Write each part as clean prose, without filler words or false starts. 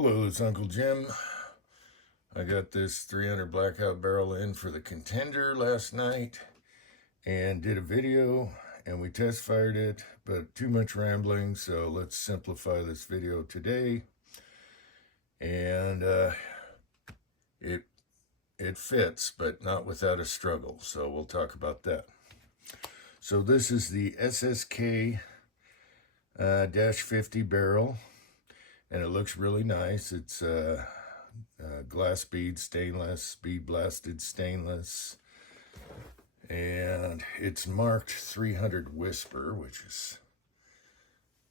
Hello, it's Uncle Jim. I got this 300 blackout barrel in for the Contender last night and did a video and we test fired it, but too much rambling, so let's simplify this video today. And it fits, but not without a struggle, so we'll talk about that. So this is the SSK -50 barrel, and it looks really nice. It's glass bead stainless, bead blasted stainless, and it's marked 300 Whisper, which is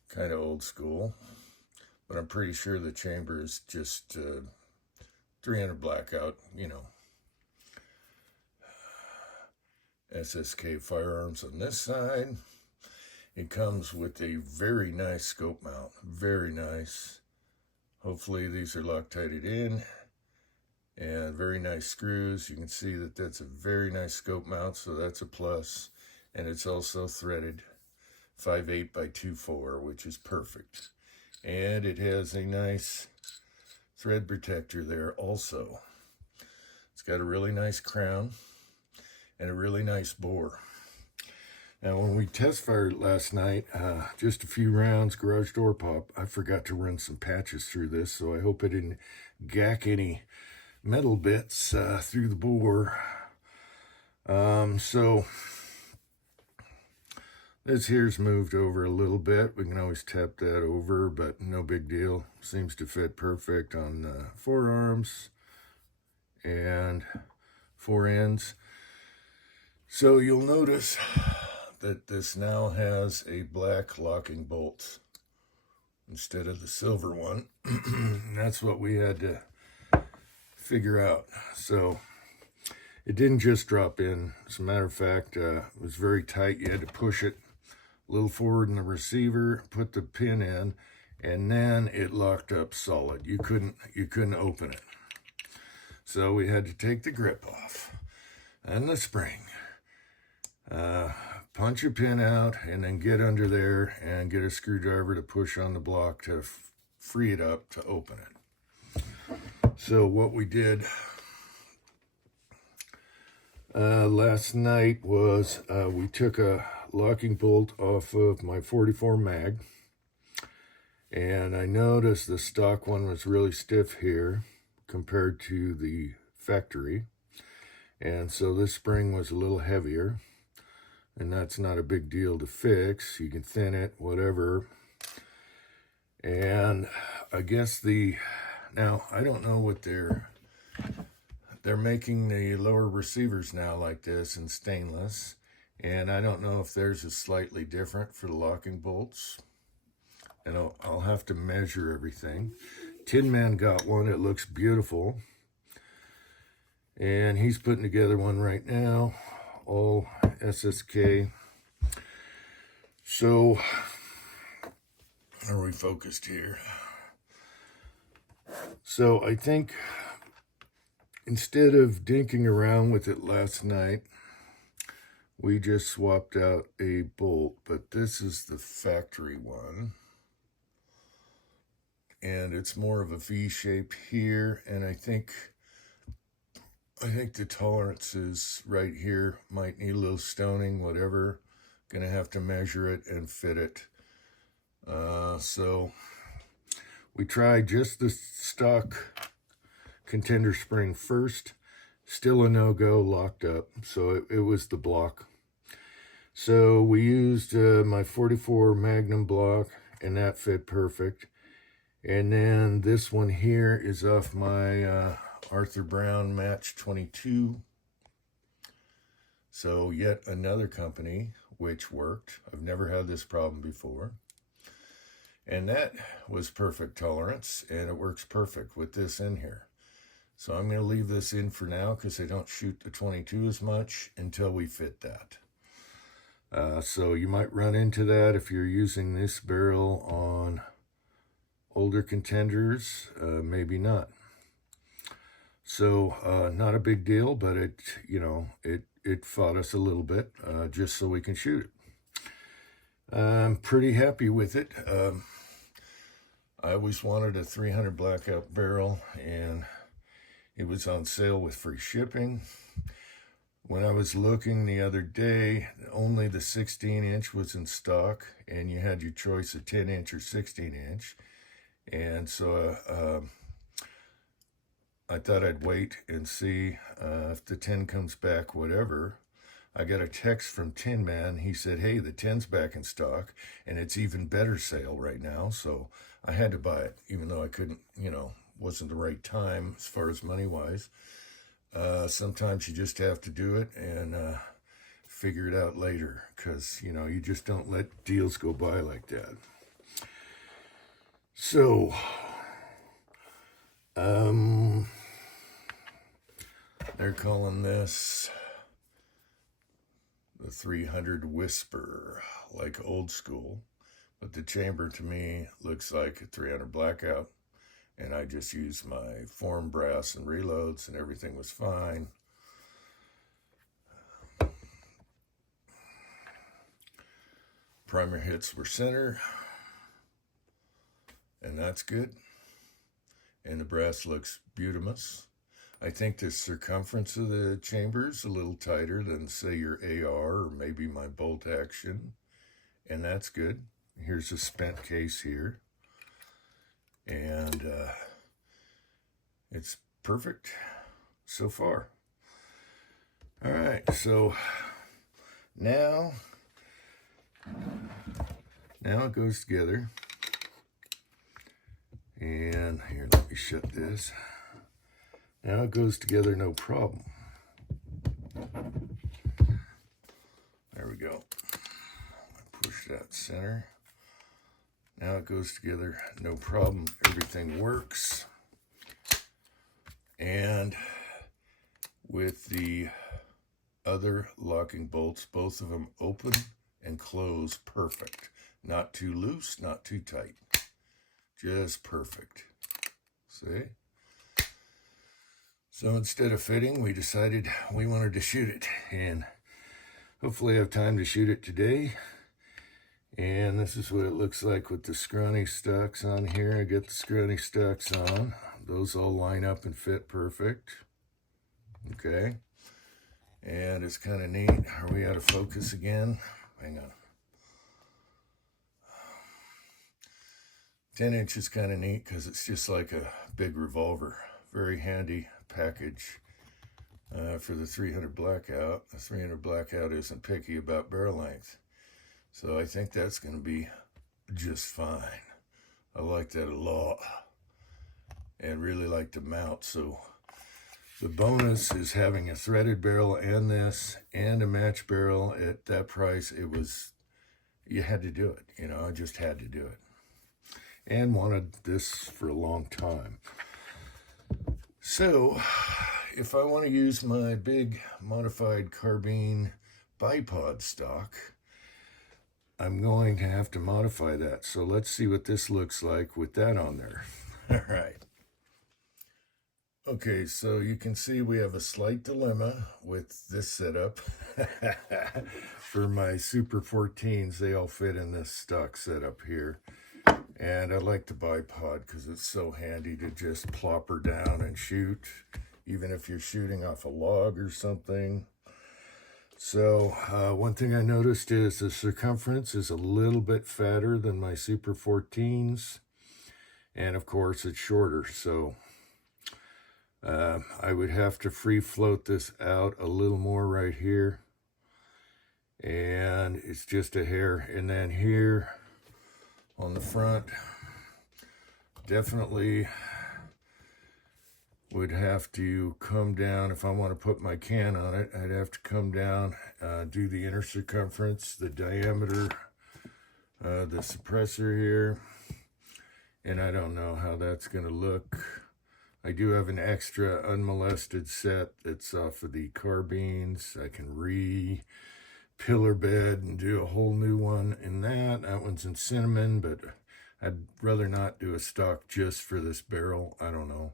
kind of old school, but I'm pretty sure the chamber is just 300 blackout, you know. SSK firearms on this side. It comes with a very nice scope mount, very nice. Hopefully these are Loctited in, and very nice screws. You can see that that's a very nice scope mount, so that's a plus. And it's also threaded 5/8 by 2/4, which is perfect. And it has a nice thread protector there also. It's got a really nice crown and a really nice bore. Now, when we test fired last night, just a few rounds, garage door pop, I forgot to run some patches through this, so I hope I didn't gack any metal bits through the bore. So this here's moved over a little bit. We can always tap that over, but no big deal. Seems to fit perfect on the forearms and fore ends. So you'll notice that this now has a black locking bolt instead of the silver one. That's what we had to figure out. So it didn't just drop in. As a matter of fact, it was very tight. You had to push it a little forward in the receiver, put the pin in, and then it locked up solid. You couldn't open it. So we had to take the grip off and the spring. Punch a pin out and then get under there and get a screwdriver to push on the block to free it up to open it. So what we did last night was we took a locking bolt off of my 44 mag, and I noticed the stock one was really stiff here compared to the factory, and so this spring was a little heavier. And that's not a big deal to fix. You can thin it, whatever. And I guess now I don't know what they're making the lower receivers now like this in stainless. And I don't know if theirs is slightly different for the locking bolts. And I'll have to measure everything. Tin Man got one. It looks beautiful. And he's putting together one right now. All SSK. So, are we focused here? So I think instead of dinking around with it last night, we just swapped out a bolt, but this is the factory one. And it's more of a V shape here, and I think the tolerances right here might need a little stoning, whatever. Gonna have to measure it and fit it. So we tried just the stock Contender spring first. Still a no-go, locked up. So it was the block. So we used my 44 Magnum block, and that fit perfect. And then this one here is off my Arthur Brown Match 22. So yet another company which worked. I've never had this problem before. And that was perfect tolerance, and it works perfect with this in here. So I'm going to leave this in for now because I don't shoot the 22 as much until we fit that. So you might run into that if you're using this barrel on older Contenders, maybe not. So not a big deal, but it fought us a little bit just so we can shoot it. I'm pretty happy with it. I always wanted a 300 blackout barrel, and it was on sale with free shipping. When I was looking the other day, only the 16-inch was in stock, and you had your choice of 10-inch or 16-inch. And so I thought I'd wait and see if the 10 comes back, whatever. I got a text from Tin Man. He said, hey, the 10's back in stock, and it's even better sale right now. So I had to buy it, even though I couldn't, wasn't the right time as far as money-wise. Sometimes you just have to do it and figure it out later, because, you just don't let deals go by like that. So, they're calling this the 300 Whisper, like old school, but the chamber to me looks like a 300 blackout, and I just used my form brass and reloads, and everything was fine. Primer hits were center, and that's good, and the brass looks beautimous. I think the circumference of the chamber is a little tighter than, say, your AR or maybe my bolt action, and that's good. Here's a spent case here, and it's perfect so far. All right, so now it goes together, and here, let me shut this. Now it goes together no problem. There we go. Push that center. Now it goes together no problem. Everything works. And with the other locking bolts, both of them open and close perfect. Not too loose, not too tight. Just perfect. See? So instead of fitting, we decided we wanted to shoot it, and hopefully I have time to shoot it today. And this is what it looks like with the scrawny stocks on here. I got the scrawny stocks on. Those all line up and fit perfect. Okay. And it's kind of neat. Are we out of focus again? Hang on. 10-inch is kind of neat because it's just like a big revolver. Very handy package for the 300 blackout. The 300 blackout isn't picky about barrel length, so I think that's going to be just fine. I like that a lot, and really like the mount. So the bonus is having a threaded barrel and this, and a match barrel at that price. You had to do it. I just had to do it, and wanted this for a long time. So, if I want to use my big modified carbine bipod stock, I'm going to have to modify that. So let's see what this looks like with that on there. All right. Okay, so you can see we have a slight dilemma with this setup. For my Super 14s, they all fit in this stock setup here. And I like the bipod because it's so handy to just plop her down and shoot, even if you're shooting off a log or something. So one thing I noticed is the circumference is a little bit fatter than my Super 14s. And of course it's shorter. So I would have to free float this out a little more right here. And it's just a hair. And then here on the front, definitely would have to come down. If I want to put my can on it, I'd have to come down, do the inner circumference, the diameter, the suppressor here, and I don't know how that's going to look. I do have an extra unmolested set that's off of the carbines. I can pillar bed and do a whole new one in that. That one's in cinnamon, but I'd rather not do a stock just for this barrel. I don't know.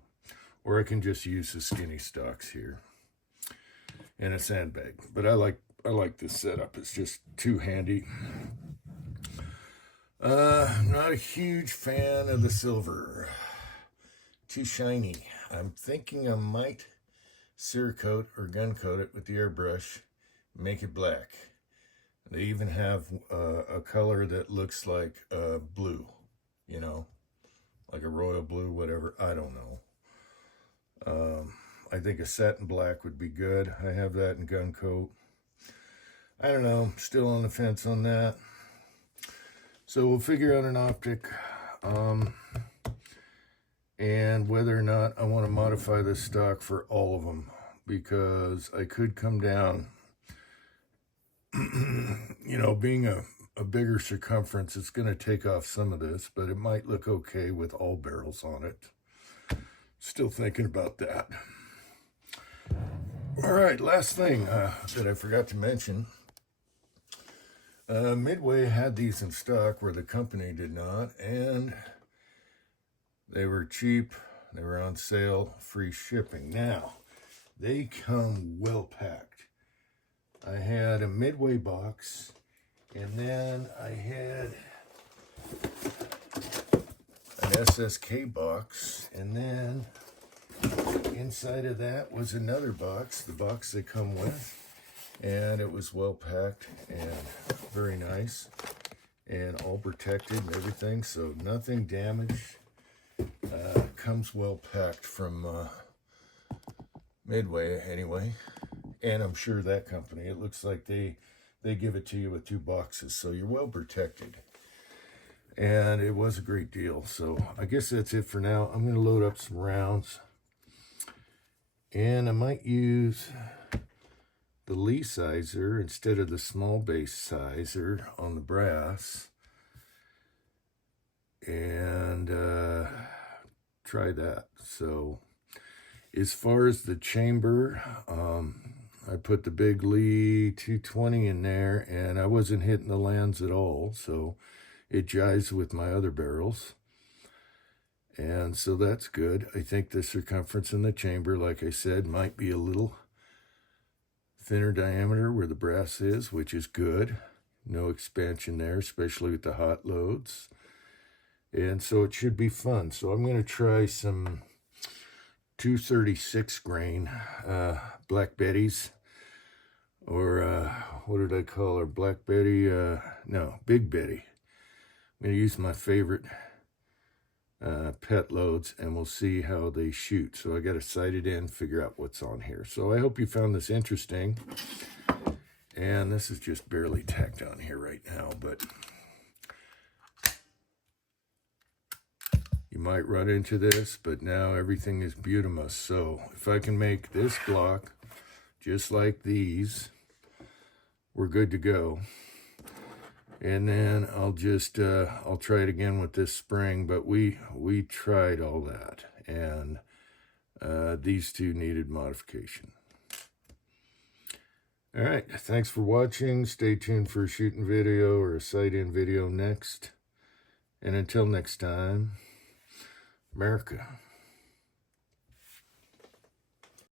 Or I can just use the skinny stocks here and a sandbag. But I like this setup. It's just too handy. I'm not a huge fan of the silver. Too shiny. I'm thinking I might Cerakote or gun coat it with the airbrush, make it black. They even have a color that looks like blue, you know, like a royal blue, whatever. I don't know. I think a satin black would be good. I have that in gun coat. I don't know. I'm still on the fence on that. So we'll figure out an optic. And whether or not I want to modify this stock for all of them, because I could come down, you know, being a bigger circumference, it's going to take off some of this, but it might look okay with all barrels on it. Still thinking about that. All right, last thing that I forgot to mention. Midway had these in stock where the company did not, and they were cheap, they were on sale, free shipping. Now, they come well packed. I had a Midway box, and then I had an SSK box, and then inside of that was another box, the box they come with, and it was well packed and very nice, and all protected and everything, so nothing damaged. Comes well packed from Midway anyway, and I'm sure that company, it looks like they give it to you with 2 boxes, so you're well protected, and it was a great deal. So I guess that's it for now. I'm going to load up some rounds, and I might use the Lee sizer instead of the small base sizer on the brass, and try that. So as far as the chamber, I put the big Lee 220 in there, and I wasn't hitting the lands at all, so it jives with my other barrels, and so that's good. I think the circumference in the chamber, like I said, might be a little thinner diameter where the brass is, which is good. No expansion there, especially with the hot loads. And so it should be fun. So I'm going to try some 236 grain Black Betties, or what did I call her? Black Betty? No, Big Betty. I'm going to use my favorite pet loads, and we'll see how they shoot. So I got to sight it in, figure out what's on here. So I hope you found this interesting. And this is just barely tacked on here right now, but you might run into this, but now everything is butamus. So if I can make this block just like these, we're good to go. And then I'll just, I'll try it again with this spring, but we tried all that, and these two needed modification. All right, thanks for watching. Stay tuned for a shooting video or a sight-in video next. And until next time, America.